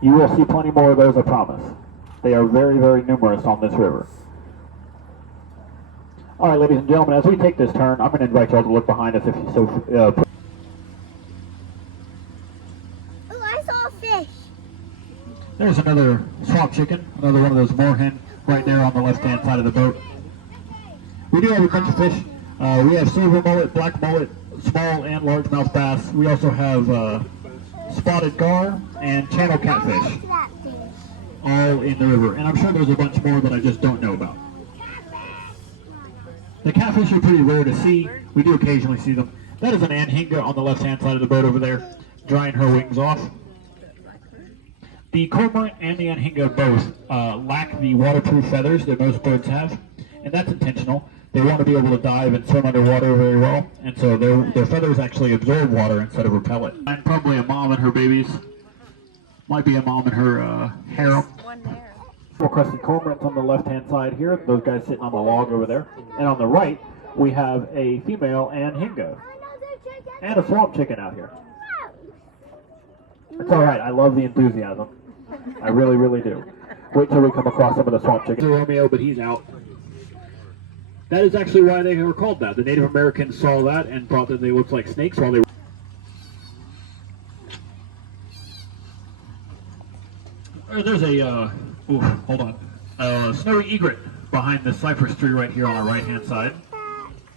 You will see plenty more of those, I promise. They are very, very numerous on this river. All right, ladies and gentlemen, as we take this turn, I'm going to invite y'all to look behind us if you so. Oh, I saw a fish. There's another swamp chicken, another one of those moorhen right there on the left-hand side of the boat. We do have a bunch of fish. We have silver mullet, black mullet, small and largemouth bass. We also have spotted gar and channel catfish, all in the river. And I'm sure there's a bunch more that I just don't know about. The catfish are pretty rare to see. We do occasionally see them. That is an anhinga on the left-hand side of the boat over there, drying her wings off. The cormorant and the anhinga both lack the waterproof feathers that most birds have, and that's intentional. They want to be able to dive and swim underwater very well, and so their feathers actually absorb water instead of repel it. And probably a mom and her babies. Might be a mom and her harem. One there. Crested cormorants on the left-hand side here. Those guys sitting on the log over there. And on the right, we have a female anhinga and a swamp chicken out here. It's all right. I love the enthusiasm. I really, really do. Wait till we come across some of the swamp chickens. Romeo, but he's out. That is actually why they were called that. The Native Americans saw that and thought that they looked like snakes while they were... There's a, hold on. Snowy egret behind the cypress tree right here on our right-hand side.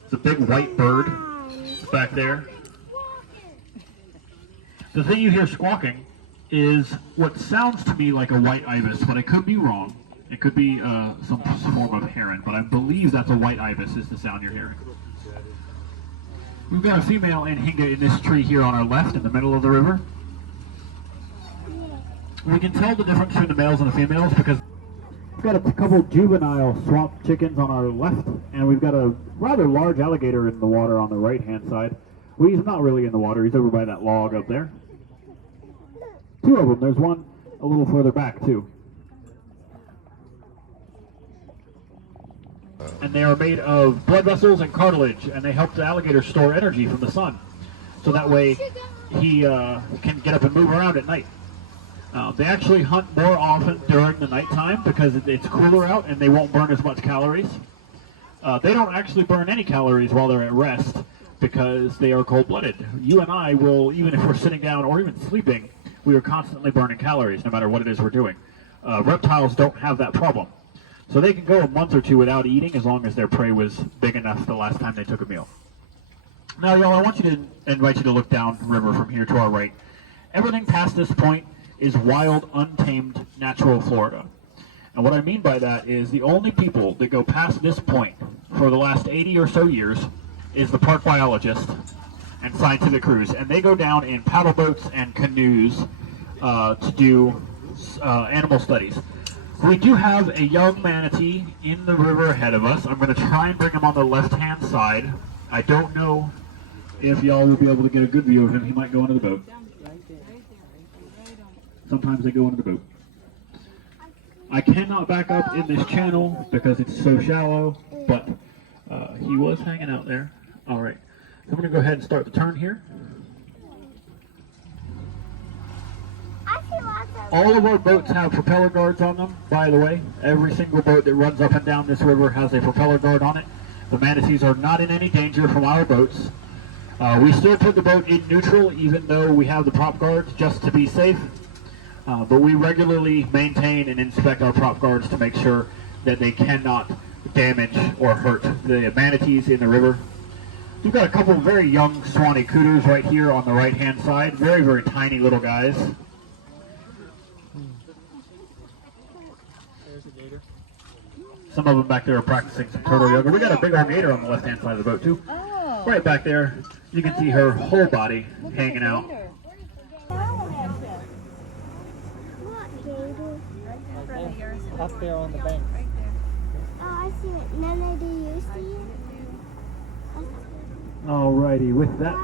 It's a big white bird. It's back there. The thing you hear squawking is what sounds to me like a white ibis, but I could be wrong. It could be some form of heron, but I believe that's a white ibis is the sound you're hearing. We've got a female anhinga in this tree here on our left in the middle of the river. We can tell the difference between the males and the females because we've got a couple juvenile swamp chickens on our left, and we've got a rather large alligator in the water on the right-hand side. Well, he's not really in the water. He's over by that log up there. Two of them. There's one a little further back, too. And they are made of blood vessels and cartilage, and they help the alligator store energy from the sun. So that way he can get up and move around at night. They actually hunt more often during the nighttime because it's cooler out and they won't burn as much calories. They don't actually burn any calories while they're at rest because they are cold-blooded. You and I will, even if we're sitting down or even sleeping, we are constantly burning calories no matter what it is we're doing. Reptiles don't have that problem. So they can go a month or two without eating as long as their prey was big enough the last time they took a meal. Now, y'all, I want you to invite you to look down river from here to our right. Everything past this point is wild, untamed, natural Florida. And what I mean by that is the only people that go past this point for the last 80 or so years is the park biologist and scientific crews. And they go down in paddle boats and canoes to do animal studies. We do have a young manatee in the river ahead of us. I'm going to try and bring him on the left-hand side. I don't know if y'all will be able to get a good view of him. He might go into the boat. Sometimes they go into the boat. I cannot back up in this channel because it's so shallow, but he was hanging out there. All right, so I'm going to go ahead and start the turn here. All of our boats have propeller guards on them, by the way. Every single boat that runs up and down this river has a propeller guard on it. The manatees are not in any danger from our boats. We still put the boat in neutral, even though we have the prop guards, just to be safe. But we regularly maintain and inspect our prop guards to make sure that they cannot damage or hurt the manatees in the river. We've got a couple of very young Swanee cooters right here on the right-hand side. Very, very tiny little guys. Some of them back there are practicing some turtle yoga. We got a big old gator on the left-hand side of the boat, too. Oh. Right back there. You can see her whole body hanging out. Up there on the bank. Oh, I see it. Nana, do you see it? Alrighty, with that.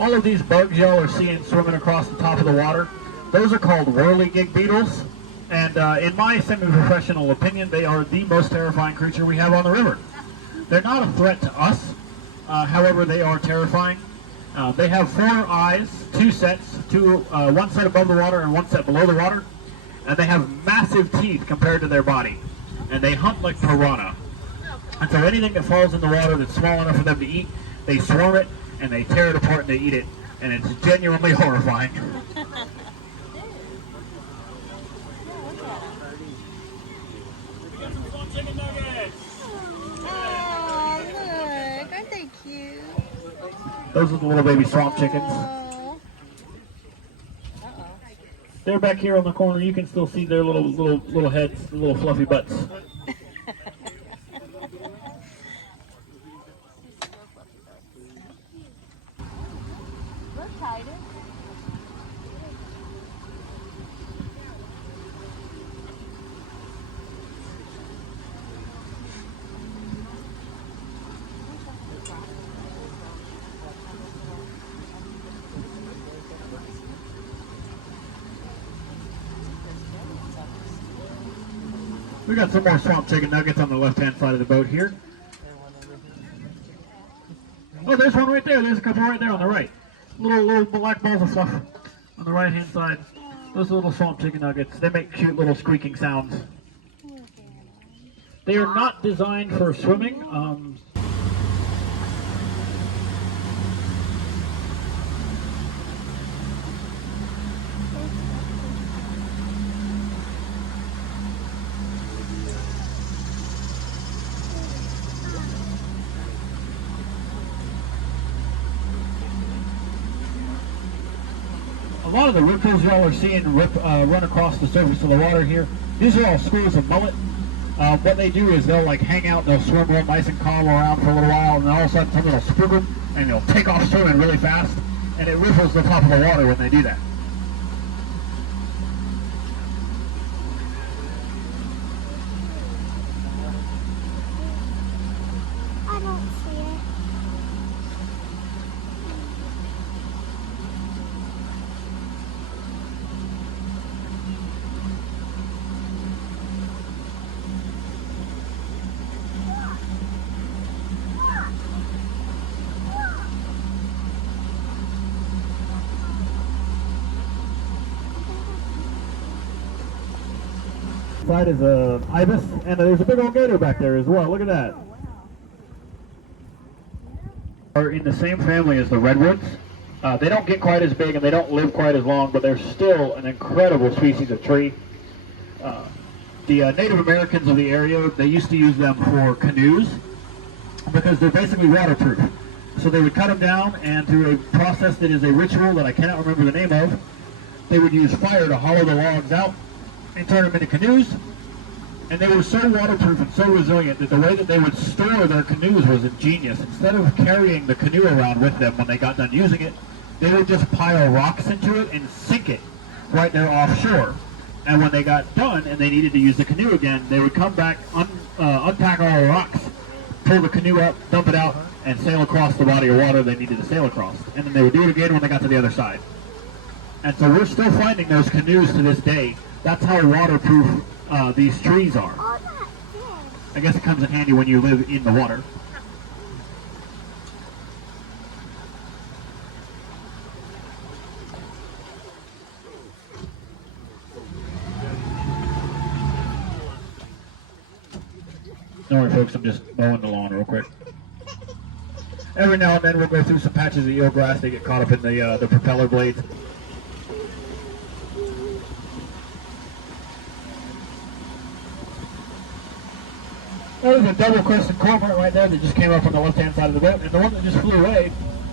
All of these bugs y'all are seeing swimming across the top of the water, those are called whirligig beetles. And in my semi-professional opinion, they are the most terrifying creature we have on the river. They're not a threat to us, however, they are terrifying. They have 4 eyes, 2 sets, one set above the water and 1 set below the water. And they have massive teeth compared to their body. And they hunt like piranha. And so anything that falls in the water that's small enough for them to eat, they swarm it, and they tear it apart and they eat it. And it's genuinely horrifying. Oh, look, aren't they cute? Those are the little baby swamp chickens. They're back here on the corner. You can still see their little heads, little fluffy butts. We got some more swamp chicken nuggets on the left-hand side of the boat here. Oh, there's one right there. There's a couple right there on the right. Little black balls of fluff on the right-hand side. Those are little swamp chicken nuggets. They make cute little squeaking sounds. They are not designed for swimming. A lot of the ripples y'all are seeing run across the surface of the water here, these are all schools of mullet. What they do is they'll like hang out, they'll swim real nice and calm around for a little while, and then all of a sudden something will spook them, and they'll take off swimming really fast, and it ripples the top of the water when they do that. I don't see it. Side is a ibis, and there's a big old gator back there as well. Look at that. Are in the same family as the redwoods. They don't get quite as big and they don't live quite as long, but they're still an incredible species of tree. The Native Americans of the area, they used to use them for canoes because they're basically waterproof. So they would cut them down, and through a process that is a ritual that I cannot remember the name of, they would use fire to hollow the logs out and turn them into canoes. And they were so waterproof and so resilient that the way that they would store their canoes was ingenious. Instead of carrying the canoe around with them when they got done using it, they would just pile rocks into it and sink it right there offshore. And when they got done and they needed to use the canoe again, they would come back, unpack all the rocks, pull the canoe up, dump it out, and sail across the body of water they needed to sail across. And then they would do it again when they got to the other side. And so we're still finding those canoes to this day. That's how waterproof these trees are. Oh, that's it. I guess it comes in handy when you live in the water. Don't worry, folks, I'm just mowing the lawn real quick. Every now and then we'll go through some patches of eelgrass. They get caught up in the propeller blades. There's a double-crested cormorant right there that just came up on the left-hand side of the boat, and the one that just flew away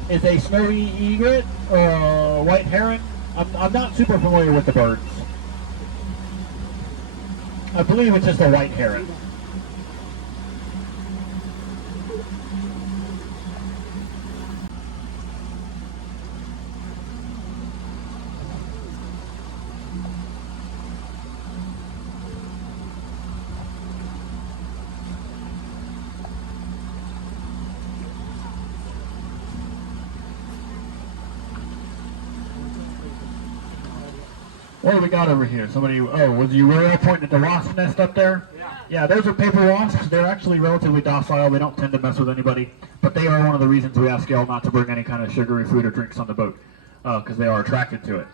is a snowy egret or a white heron. I'm not super familiar with the birds. I believe it's just a white heron. What do we got over here? Somebody, oh, was you really pointing at the wasp nest up there? Yeah, those are paper wasps. They're actually relatively docile. They don't tend to mess with anybody. But they are one of the reasons we ask y'all not to bring any kind of sugary food or drinks on the boat, because they are attracted to it.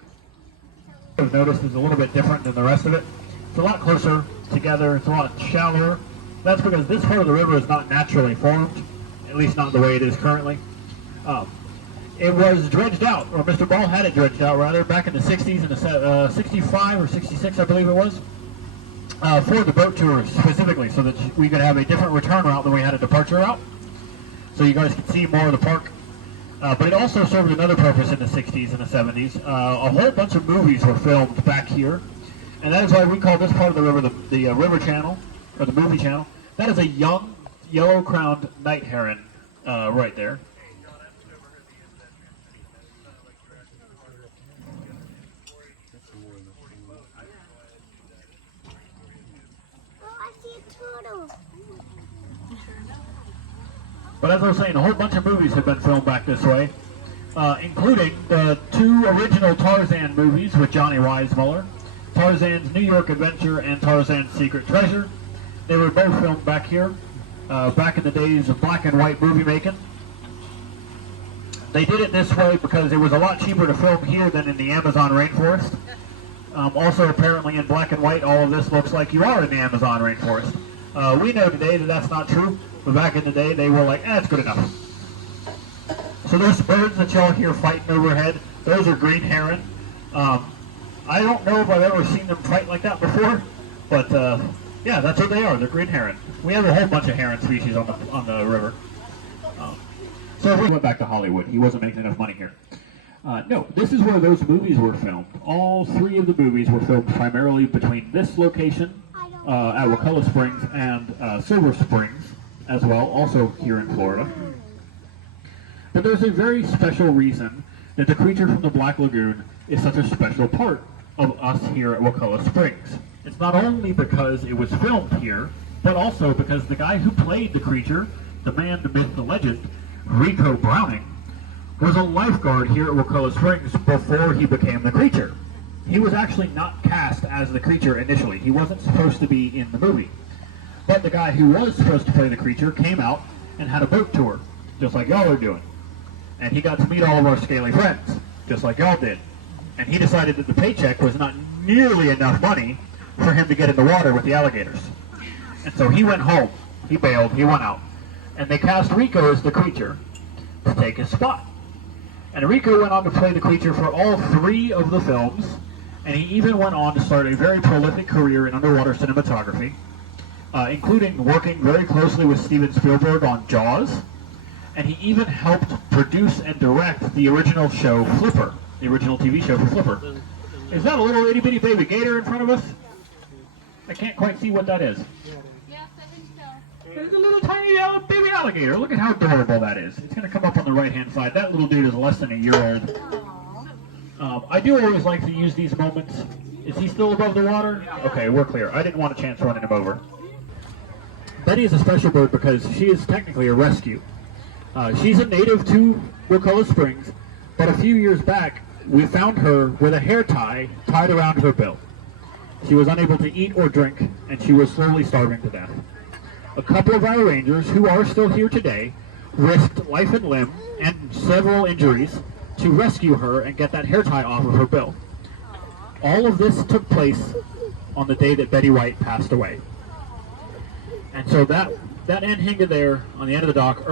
I've noticed is a little bit different than the rest of it. It's a lot closer together. It's a lot shallower. That's because this part of the river is not naturally formed, at least not the way it is currently. It was dredged out, or Mr. Ball had it dredged out rather, back in the 60s, in the 65 or 66, I believe it was, for the boat tours specifically, so that we could have a different return route than we had a departure route, so you guys could see more of the park. But it also served another purpose in the 60s and the 70s. A whole bunch of movies were filmed back here, and that is why we call this part of the river the River Channel, or the Movie Channel. That is a young, yellow-crowned night heron right there. But as I was saying, a whole bunch of movies have been filmed back this way, including the 2 original Tarzan movies with Johnny Weissmuller, Tarzan's New York Adventure and Tarzan's Secret Treasure. They were both filmed back here, back in the days of black and white movie making. They did it this way because it was a lot cheaper to film here than in the Amazon rainforest. Also, apparently in black and white, all of this looks like you are in the Amazon rainforest. We know today that that's not true, but back in the day they were like, it's good enough. So those birds that y'all hear fighting overhead, those are green heron. I don't know if I've ever seen them fight like that before, but yeah, that's what they are. They're green heron. We have a whole bunch of heron species on the river. So we went back to Hollywood. He wasn't making enough money here. No, this is where those movies were filmed. All 3 of the movies were filmed primarily between this location at Wakulla Springs and Silver Springs as well, also here in Florida. But there's a very special reason that the creature from the Black Lagoon is such a special part of us here at Wakulla Springs. It's not only because it was filmed here, but also because the guy who played the creature, the man, the myth, the legend, Rico Browning, was a lifeguard here at Wakulla Springs before he became the creature. He was actually not cast as the creature initially. He wasn't supposed to be in the movie. But the guy who was supposed to play the creature came out and had a boat tour, just like y'all are doing. And he got to meet all of our scaly friends, just like y'all did. And he decided that the paycheck was not nearly enough money for him to get in the water with the alligators. And so he went home. He bailed. He went out. And they cast Rico as the creature to take his spot. And Rico went on to play the creature for all 3 of the films, and he even went on to start a very prolific career in underwater cinematography, including working very closely with Steven Spielberg on Jaws, and he even helped produce and direct the original show Flipper, the original TV show for Flipper. Is that a little itty-bitty baby gator in front of us? I can't quite see what that is. Yes, I think so. There's a little tiny baby alligator. Look at how adorable that is. It's going to come up on the right-hand side. That little dude is less than a year old. I do always like to use these moments. Is he still above the water? Okay, we're clear. I didn't want a chance running him over. Betty is a special bird because she is technically a rescue. She's a native to Wakulla Springs, but a few years back, we found her with a hair tie tied around her bill. She was unable to eat or drink, and she was slowly starving to death. A couple of our rangers, who are still here today, risked life and limb and several injuries to rescue her and get that hair tie off of her bill. All of this took place on the day that Betty White passed away. And so that anhinga there on the end of the dock